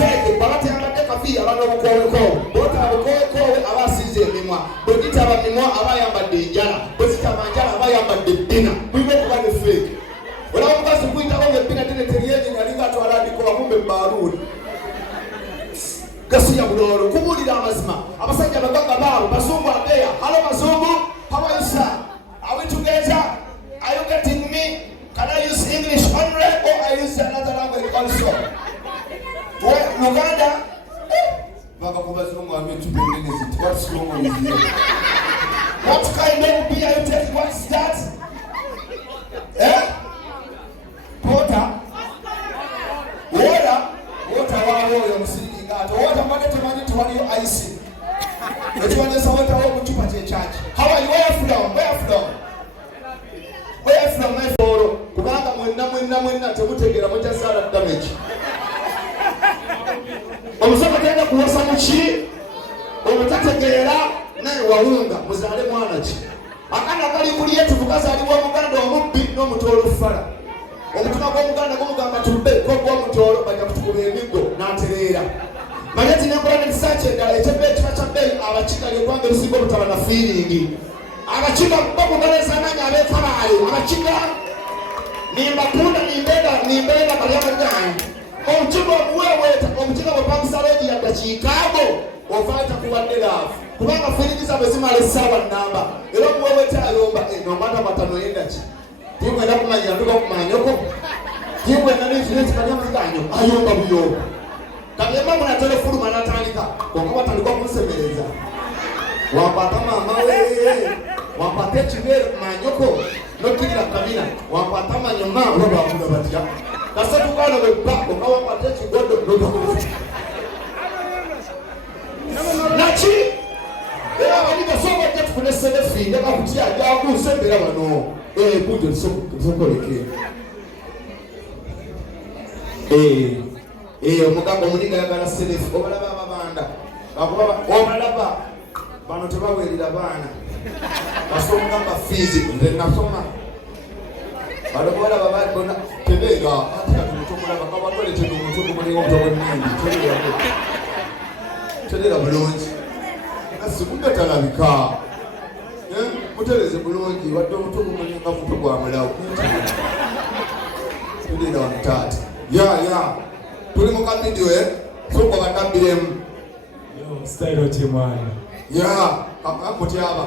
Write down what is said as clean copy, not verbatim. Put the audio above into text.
fake balate yambadde kafiira abana obukowekowe bota obukowekowe abasiize emimwa bwe gitaba mimwa aba ayambadde enjala bwe zitaba njala aba ayambadde ebbina bulina okuba ne fake olaba omukazi kuyitako ng'ebbina teneteryenyi nalinga atwala adikowa kumbe baaluuni gasiya buloolo kubuulira amazima abasajja abagagga baabo bazungu abeya halo bazungu how are you sir are we together are you getting me can I use English only or I use another language also Uganda what's wrong with you what kind of beer you take what's that porter water wawoyo musingi ngato water mbade temanyi tuwaliyo ice ekiwanyesa water wo muchupa kyekyaki how are you where from my foro kubanga mwenna temutegera mujasala damage omusoma tenda kuwasa muki omutategeera naye wawunga muzaale mwana ki akana kali kuli yetu tukazaliwa omuganda omubbi n'omutolufala omutima gw'omuganda gumugamba tulube gw'omutolo bajja kutukuba emiggo n'atereera Mariachi n'enkola n'ekisaaki endala ekyebbe ekiba kya bbeeyi abakiga ly'eggwanga erusinga obutaba na fiiringi abakiga bamugaleza nange abeekalaale abakiga nimbakunda nimbeera balyamaganyi omukiga omuweeweeta omukiga bwepamisaleegi yaddakiikaago ovaata kuwadde laavu kubanga fiiringi zaabwe zimala essaawa nnamba era omuweeweeta ayomba nomata matano yendaki tiwenda kumanya nduka kumanyoko tiwenda n'infiniti kalyamuziganyo ayomba buyomba kabyemba muna telefuluma natandika konga batandika kunsemereza wampata mama wampata ekigere kumanyoko nokirira kabina wampata manyoma olwabakula batya kasetukano bwebba konga wampata ekigodo naki era abaliga sobadde tufune sedefi ndekakutya jakusembera bano bujo sokoleke omuganga omuniga yagala sedefi obalaba ababanda obalaba bano tebawerera baana basomugamba fiizi nze nasoma balobalaba babona tebeera atikatumutomulaba kabatoletera omutundu mulinga omutogwenindi terera bulungi asimugatalabika mutereze bulungi wadde omutundu mulinga mutu gwamulawo terera wanutaati ya tuli mu kavidiyo sokwa batambiremu style oti mwana mutyaba